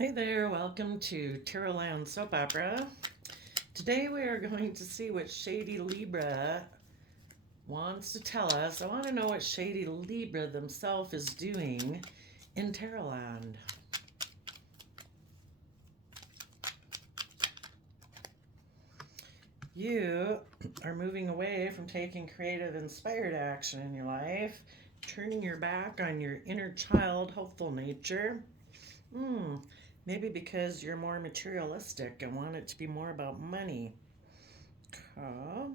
Hey there, welcome to Tarotland Soap Opera. Today we are going to see what Shady Libra wants to tell us. I want to know what Shady Libra themselves is doing in Tarotland. You are moving away from taking creative, inspired action in your life, turning your back on your inner child, hopeful nature. Maybe because you're more materialistic and want it to be more about money. Okay.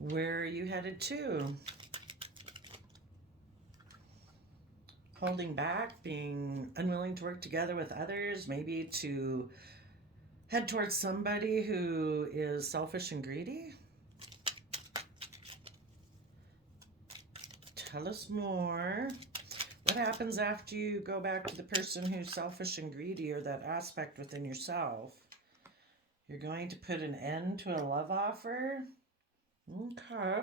Where are you headed to? Holding back, being unwilling to work together with others, maybe to head towards somebody who is selfish and greedy? Tell us more. What happens after you go back to the person who's selfish and greedy, or that aspect within yourself? You're going to put an end to a love offer? Okay.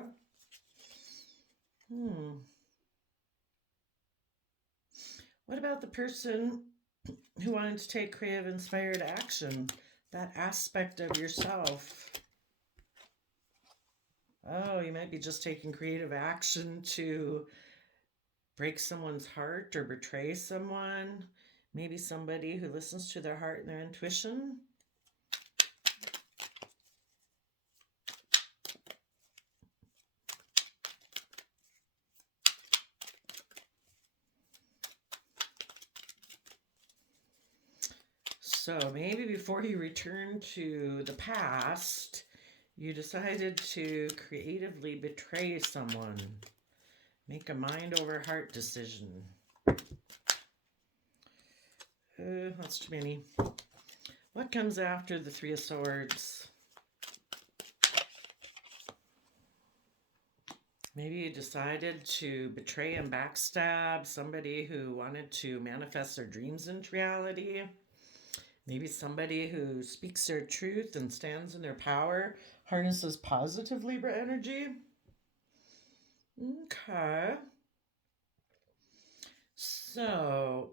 What about the person who wanted to take creative, inspired action? That aspect of yourself. Oh, you might be just taking creative action to break someone's heart or betray someone. Maybe somebody who listens to their heart and their intuition. So maybe before you return to the past, you decided to creatively betray someone. Make a mind over heart decision. That's too many. What comes after the Three of Swords? Maybe you decided to betray and backstab somebody who wanted to manifest their dreams into reality. Maybe somebody who speaks their truth and stands in their power, harnesses positive Libra energy. Okay. So,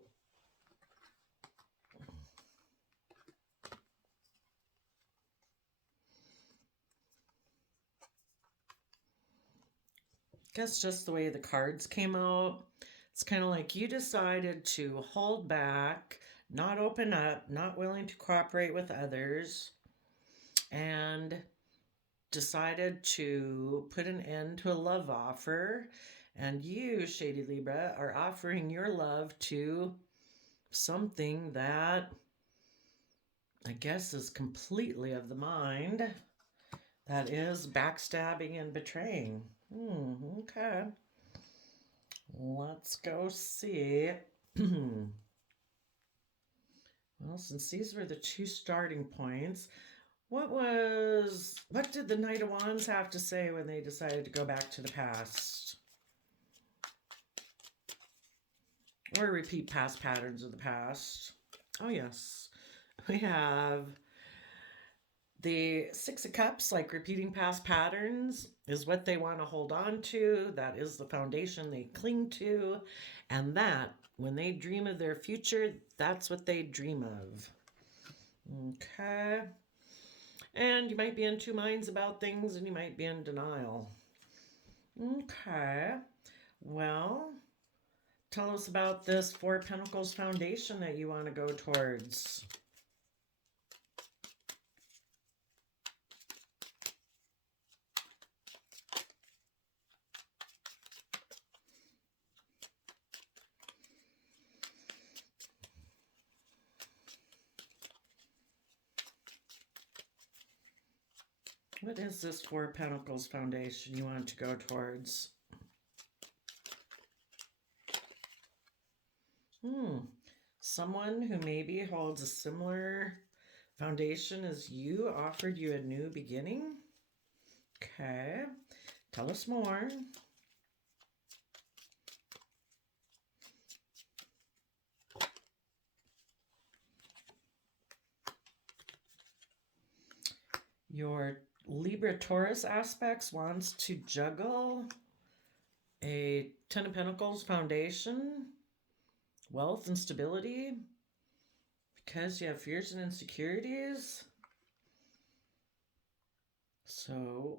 guess just the way the cards came out, it's kind of like you decided to hold back, not open up, not willing to cooperate with others, and decided to put an end to a love offer. And you, Shady Libra, are offering your love to something that I guess is completely of the mind. That is backstabbing and betraying. Okay. Let's go see. Well, since these were the two starting points, what did the Knight of Wands have to say when they decided to go back to the past? Or repeat past patterns of the past? Oh, yes. We have the Six of Cups, like repeating past patterns, is what they want to hold on to. That is the foundation they cling to. And that, when they dream of their future, that's what they dream of. Okay. And you might be in two minds about things, and you might be in denial. Okay. Well, tell us about this Four of Pentacles foundation that you want to go towards. What is this Four of Pentacles foundation you want to go towards? Someone who maybe holds a similar foundation as you offered you a new beginning? Okay. Tell us more. Your Libra Taurus aspects wants to juggle a Ten of Pentacles foundation, wealth and stability, because you have fears and insecurities. So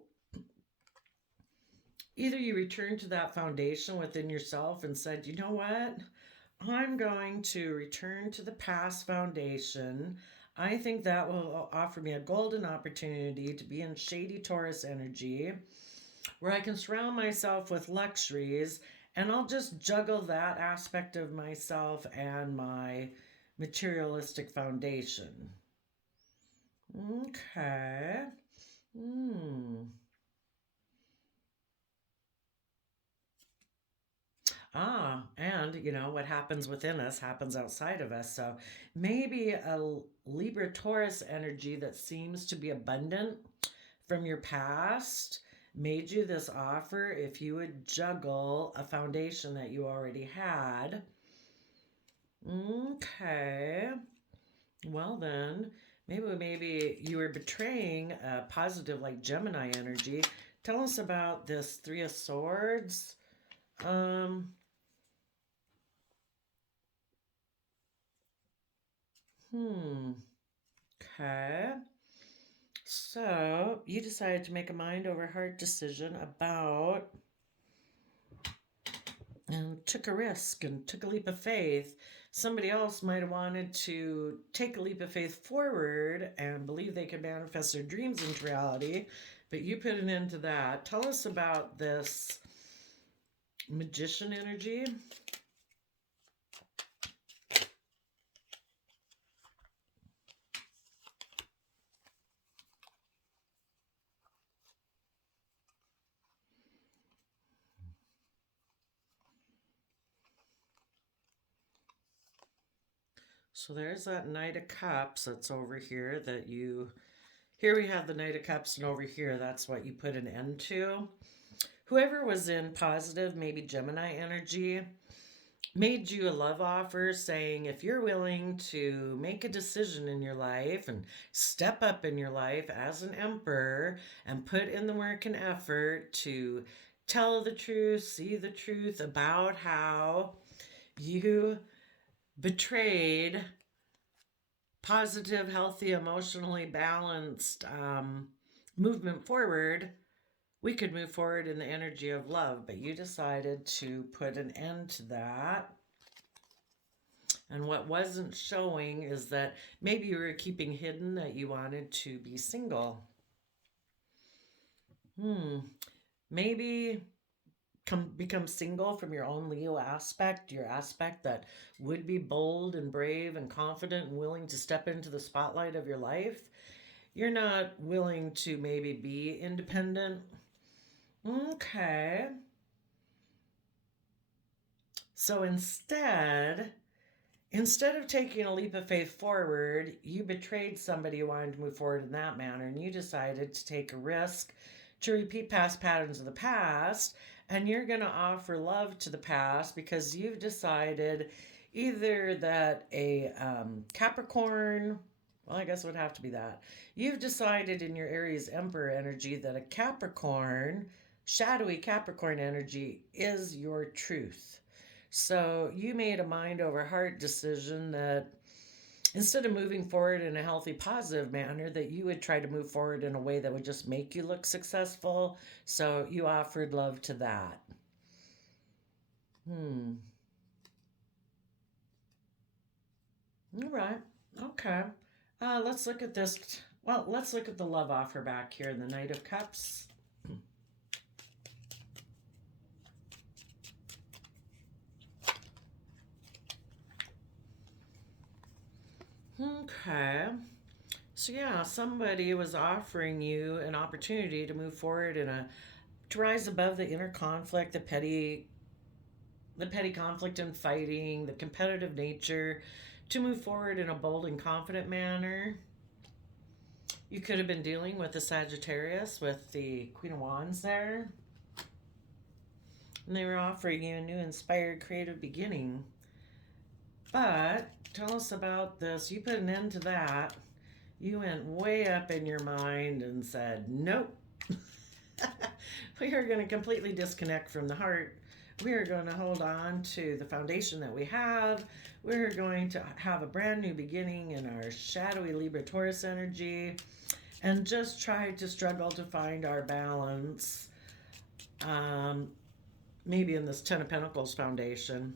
either you return to that foundation within yourself and said, you know what? I'm going to return to the past foundation. I think that will offer me a golden opportunity to be in shady Taurus energy where I can surround myself with luxuries, and I'll just juggle that aspect of myself and my materialistic foundation. Okay. Hmm. And what happens within us happens outside of us. So maybe a Libra Taurus energy that seems to be abundant from your past made you this offer if you would juggle a foundation that you already had. Okay. Well then, maybe you were betraying a positive like Gemini energy. Tell us about this Three of Swords. Um, hmm. Okay. So you decided to make a mind over heart decision about and took a risk and took a leap of faith. Somebody else might have wanted to take a leap of faith forward and believe they could manifest their dreams into reality, but you put an end to that. Tell us about this magician energy. So there's that Knight of Cups that's over here that you. Here we have the Knight of Cups, and over here, that's what you put an end to. Whoever was in positive, maybe Gemini energy, made you a love offer saying if you're willing to make a decision in your life and step up in your life as an emperor and put in the work and effort to tell the truth, see the truth about how you betrayed positive, healthy, emotionally balanced movement forward, we could move forward in the energy of love. But you decided to put an end to that. And what wasn't showing is that maybe you were keeping hidden that you wanted to be single. Maybe become single from your own Leo aspect, your aspect that would be bold and brave and confident and willing to step into the spotlight of your life. You're not willing to maybe be independent. Okay. So instead of taking a leap of faith forward, you betrayed somebody who wanted to move forward in that manner, and you decided to take a risk to repeat past patterns of the past, and you're going to offer love to the past because you've decided either that a Capricorn, well, I guess it would have to be that. You've decided in your Aries Emperor energy that a Capricorn, shadowy Capricorn energy, is your truth. So you made a mind over heart decision that instead of moving forward in a healthy, positive manner, that you would try to move forward in a way that would just make you look successful. So you offered love to that. All right. Okay. Let's look at this. Well, let's look at the love offer back here in the Knight of Cups. Okay. So yeah, somebody was offering you an opportunity to move forward to rise above the inner conflict, the petty conflict and fighting, the competitive nature, to move forward in a bold and confident manner. You could have been dealing with the Sagittarius with the Queen of Wands there. And they were offering you a new inspired creative beginning. But tell us about this. You put an end to that. You went way up in your mind and said, nope. We are going to completely disconnect from the heart. We're going to hold on to the foundation that we have. We're going to have a brand new beginning in our shadowy Libra Taurus energy and just try to struggle to find our balance. Maybe in this Ten of Pentacles foundation.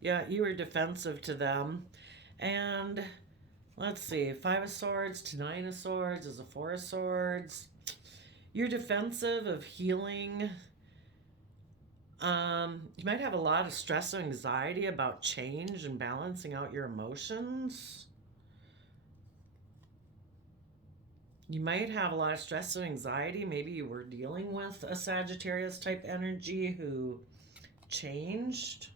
Yeah, you were defensive to them. And let's see, Five of Swords to Nine of Swords is a Four of Swords. You're defensive of healing. You might have a lot of stress and anxiety about change and balancing out your emotions. You might have a lot of stress and anxiety. Maybe you were dealing with a Sagittarius type energy who changed.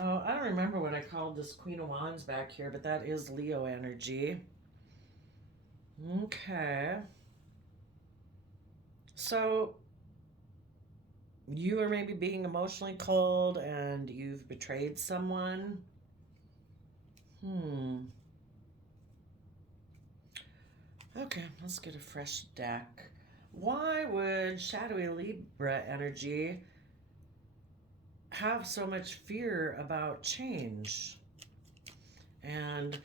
Oh, I don't remember what I called this Queen of Wands back here, but that is Leo energy. Okay. So you are maybe being emotionally cold and you've betrayed someone. Okay, let's get a fresh deck. Why would shadowy Libra energy have so much fear about change? And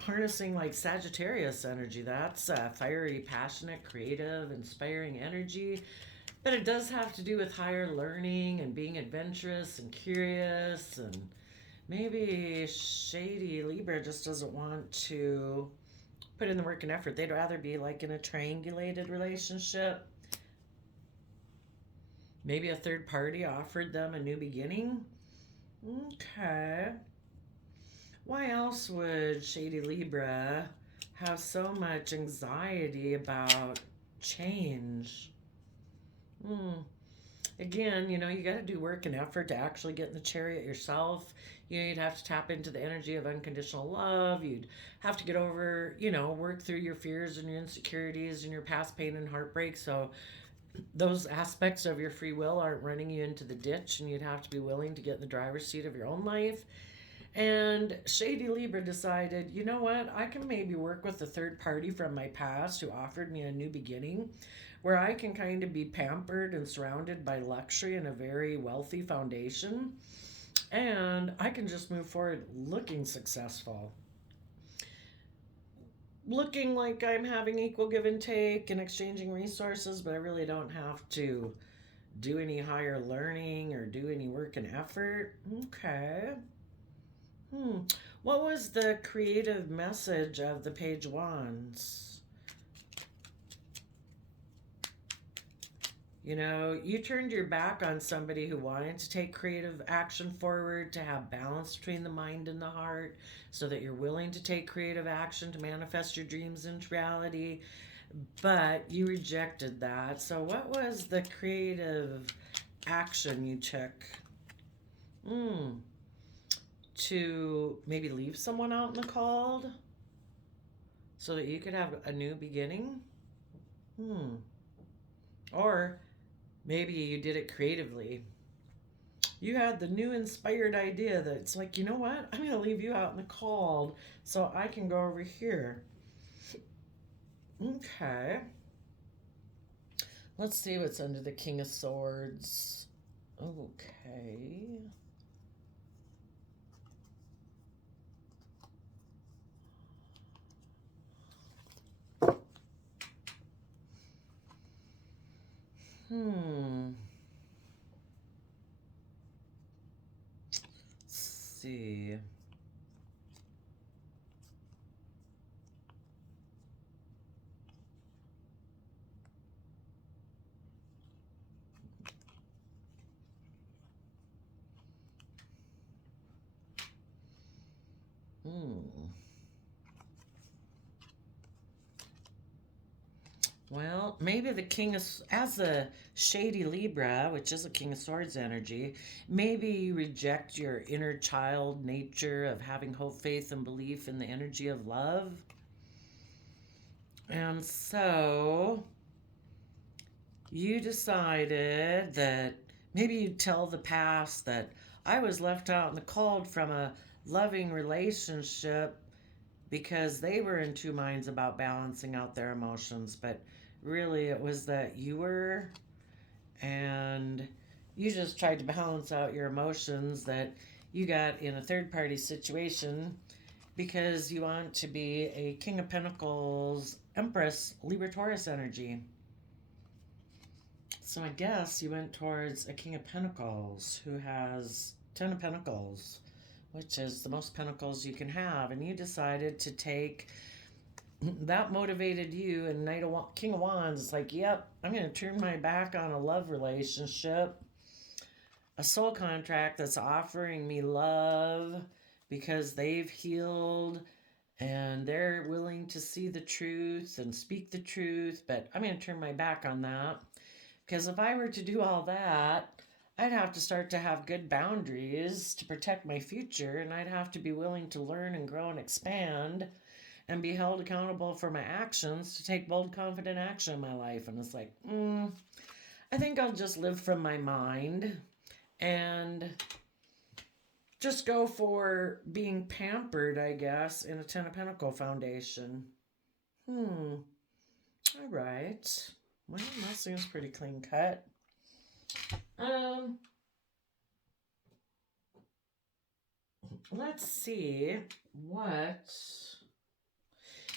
harnessing like Sagittarius energy, that's fiery, passionate, creative, inspiring energy. But it does have to do with higher learning and being adventurous and curious. And maybe shady Libra just doesn't want to put in the work and effort. They'd rather be like in a triangulated relationship. Maybe a third party offered them a new beginning. Okay. Why else would shady Libra have so much anxiety about change? Again, you got to do work and effort to actually get in the chariot yourself. You'd have to tap into the energy of unconditional love. You'd have to get over, work through your fears and your insecurities and your past pain and heartbreak. So those aspects of your free will aren't running you into the ditch, and you'd have to be willing to get in the driver's seat of your own life. And shady Libra decided, you know what? I can maybe work with a third party from my past who offered me a new beginning where I can kind of be pampered and surrounded by luxury and a very wealthy foundation. And I can just move forward looking successful. Looking like I'm having equal give and take and exchanging resources, but I really don't have to do any higher learning or do any work and effort. Okay. What was the creative message of the Page of Wands? You turned your back on somebody who wanted to take creative action forward, to have balance between the mind and the heart, so that you're willing to take creative action to manifest your dreams into reality. But you rejected that. So what was the creative action you took? To maybe leave someone out in the cold so that you could have a new beginning? Or maybe you did it creatively. You had the new inspired idea that it's like, you know what? I'm going to leave you out in the cold so I can go over here. Okay. Let's see what's under the King of Swords. Okay. Let's see. Well, maybe the King of, as a shady Libra, which is a King of Swords energy, maybe you reject your inner child nature of having hope, faith, and belief in the energy of love. And so you decided that maybe you'd tell the past that I was left out in the cold from a loving relationship because they were in two minds about balancing out their emotions. But really, it was that you were, and You just tried to balance out your emotions that you got in a third party situation because you want to be a King of Pentacles, Empress, Libra Taurus energy. So I guess you went towards a King of Pentacles who has 10 of Pentacles, which is the most pentacles you can have. And you decided to take that motivated you. And King of Wands is like, yep, I'm going to turn my back on a love relationship, a soul contract that's offering me love because they've healed and they're willing to see the truth and speak the truth. But I'm going to turn my back on that because if I were to do all that, I'd have to start to have good boundaries to protect my future, and I'd have to be willing to learn and grow and expand and be held accountable for my actions to take bold, confident action in my life. And it's like, I think I'll just live from my mind and just go for being pampered, I guess, in a Ten of Pentacle foundation. All right. Well, that seems pretty clean cut. Let's see what,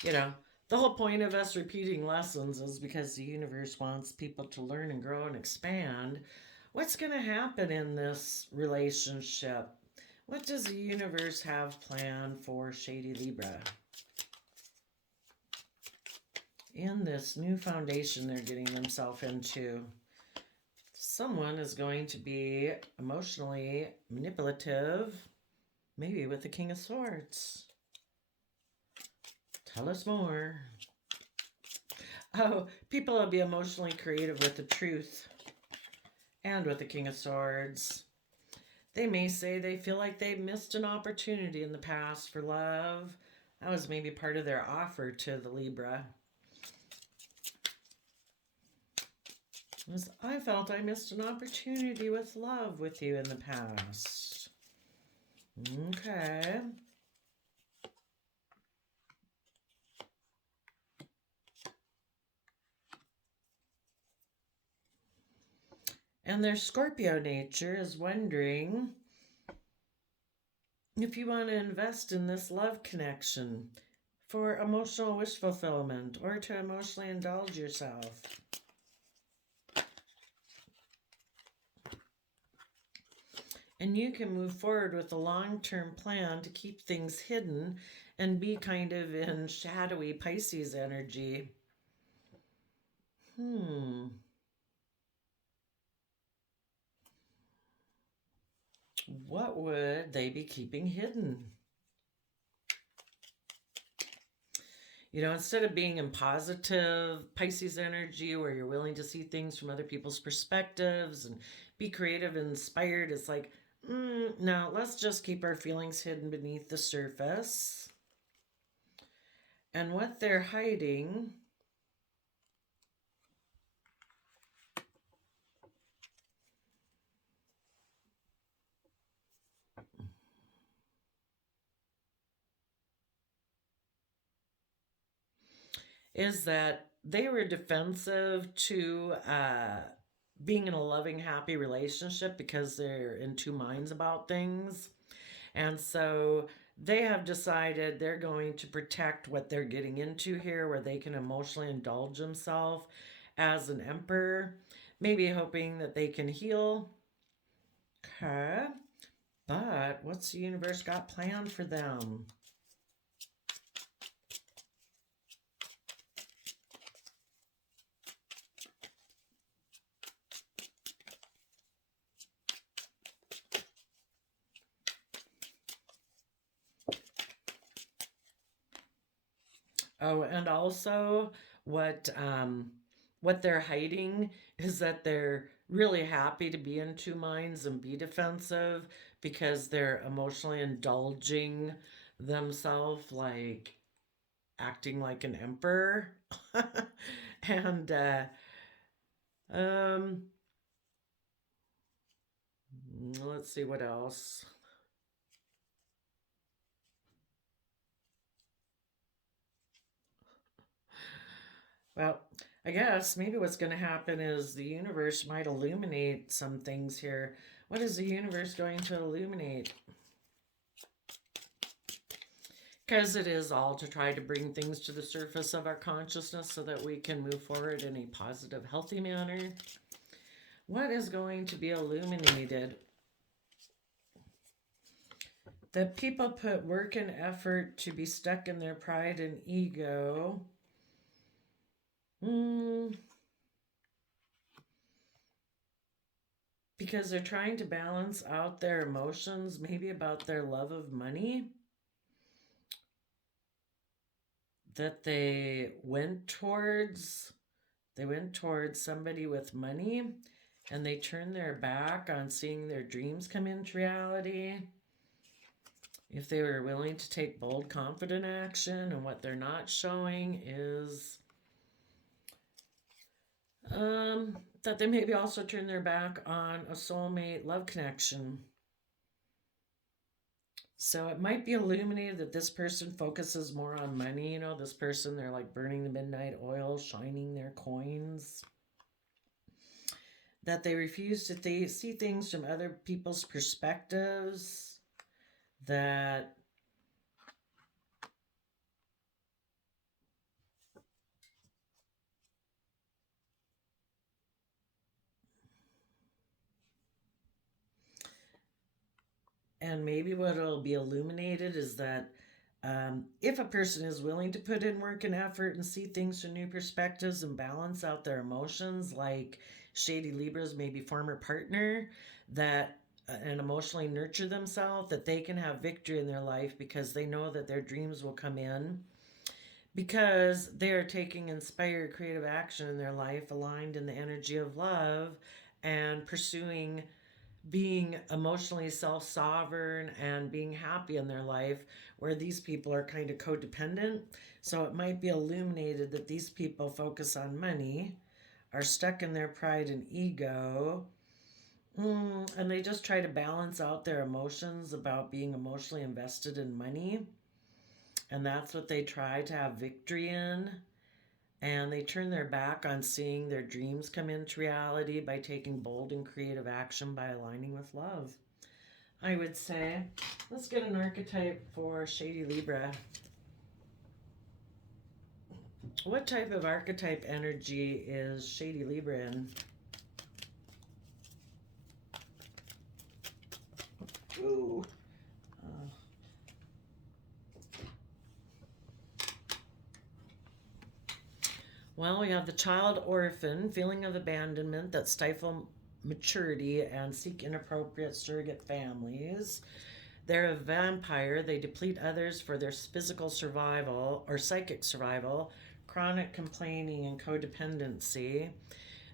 you know, the whole point of us repeating lessons is because the universe wants people to learn and grow and expand. What's going to happen in this relationship? What does the universe have planned for Shady Libra? In this new foundation they're getting themselves into, someone is going to be emotionally manipulative, maybe with the King of Swords. Tell us more. Oh, people will be emotionally creative with the truth and with the King of Swords. They may say they feel like they missed an opportunity in the past for love. That was maybe part of their offer to the Libra. I felt I missed an opportunity with love with you in the past. Okay. And their Scorpio nature is wondering if you want to invest in this love connection for emotional wish fulfillment or to emotionally indulge yourself. And you can move forward with a long-term plan to keep things hidden and be kind of in shadowy Pisces energy. What would they be keeping hidden? You know, instead of being in positive Pisces energy where you're willing to see things from other people's perspectives and be creative and inspired, it's like, no, let's just keep our feelings hidden beneath the surface. And what they're hiding is that they were defensive to being in a loving, happy relationship because they're in two minds about things. And so they have decided they're going to protect what they're getting into here, where they can emotionally indulge themselves as an emperor, maybe hoping that they can heal. Okay. But what's the universe got planned for them? Oh, and also what they're hiding is that they're really happy to be in two minds and be defensive because they're emotionally indulging themselves, like acting like an emperor. And um let's see what else. Well, I guess maybe what's going to happen is the universe might illuminate some things here. What is the universe going to illuminate? Because it is all to try to bring things to the surface of our consciousness so that we can move forward in a positive, healthy manner. What is going to be illuminated? That people put work and effort to be stuck in their pride and ego. Because they're trying to balance out their emotions, maybe about their love of money. That they went towards somebody with money, and they turned their back on seeing their dreams come into reality. If they were willing to take bold, confident action, and what they're not showing is that they maybe also turn their back on a soulmate love connection. So it might be illuminated that this person focuses more on money. You know, this person, they're like burning the midnight oil, shining their coins. That they refuse to see things from other people's perspectives. That and maybe what will be illuminated is that if a person is willing to put in work and effort and see things from new perspectives and balance out their emotions, like shady Libras, maybe former partner, that and emotionally nurture themselves, that they can have victory in their life because they know that their dreams will come in because they are taking inspired creative action in their life aligned in the energy of love and pursuing being emotionally self-sovereign and being happy in their life, where these people are kind of codependent. So it might be illuminated that these people focus on money, are stuck in their pride and ego, and they just try to balance out their emotions about being emotionally invested in money, and that's what they try to have victory in. And they turn their back on seeing their dreams come into reality by taking bold and creative action by aligning with love. I would say, let's get an archetype for Shady Libra. What type of archetype energy is Shady Libra in? Ooh. Well, we have the child orphan, feeling of abandonment that stifle maturity and seek inappropriate surrogate families. They're a vampire. They deplete others for their physical survival or psychic survival, chronic complaining, and codependency.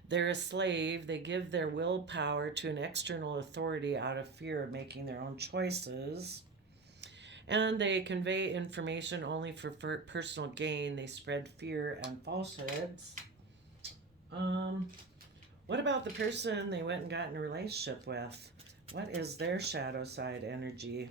They're a slave. They give their willpower to an external authority out of fear of making their own choices. And they convey information only for personal gain. They spread fear and falsehoods. What about the person they went and got in a relationship with? What is their shadow side energy?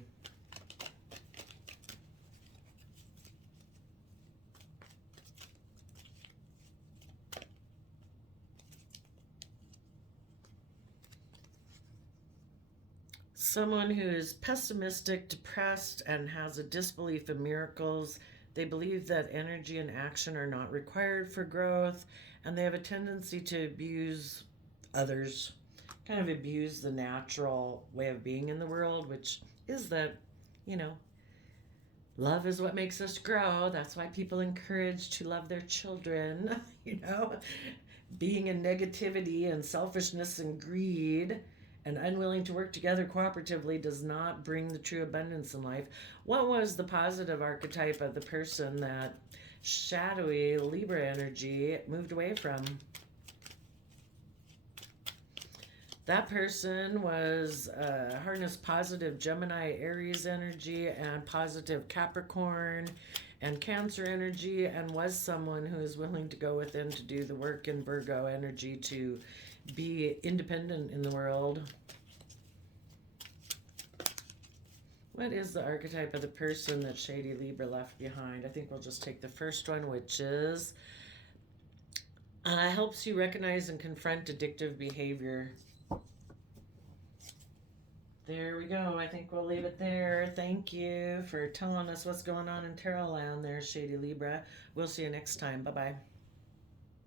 Someone who is pessimistic, depressed, and has a disbelief in miracles. They believe that energy and action are not required for growth, and they have a tendency to abuse others, kind of abuse the natural way of being in the world, which is that, you know, love is what makes us grow. That's why people encourage to love their children, you know, being in negativity and selfishness and greed and unwilling to work together cooperatively does not bring the true abundance in life. What was the positive archetype of the person that shadowy Libra energy moved away from? That person was harnessed positive Gemini, Aries energy and positive Capricorn and Cancer energy, and was someone who is willing to go within to do the work in Virgo energy to be independent in the world. What is the archetype of the person that Shady Libra left behind? I think we'll just take the first one, which is Helps you recognize and confront addictive behavior. There we go. I think we'll leave it there. Thank you for telling us what's going on in Tarot Land there, Shady Libra. We'll see you next time. Bye bye.